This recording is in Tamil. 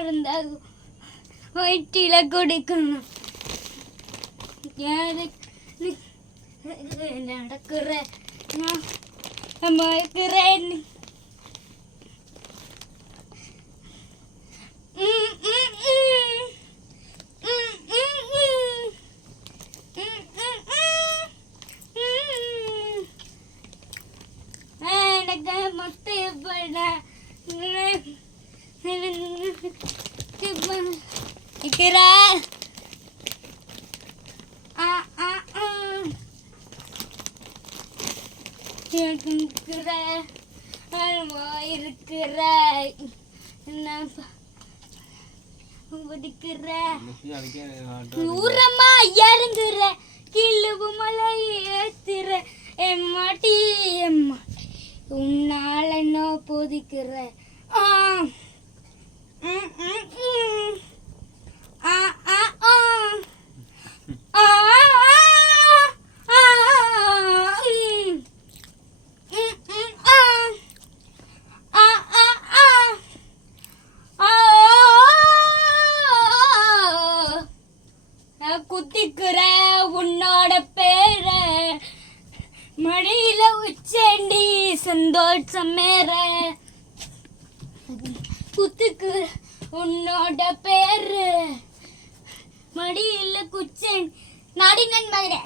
மருந்தா வயிற்றில குடிக்கணும். நடக்கிற மயக்கிறேன். எனக்கு மொத்த ஊரமா இறங்குற கிழவு மலை ஏத்துற எம்மாட்டி எம்மாட்டி உன்னால என்ன போதிக்கிற. குத்திக்கிற உன்னோட பேர மடியில உச்சண்டி சந்தோஷம் மேற. குத்துக்கு உன்னோட பேரு மடியில குச்சேன் நாடி நண்பரே.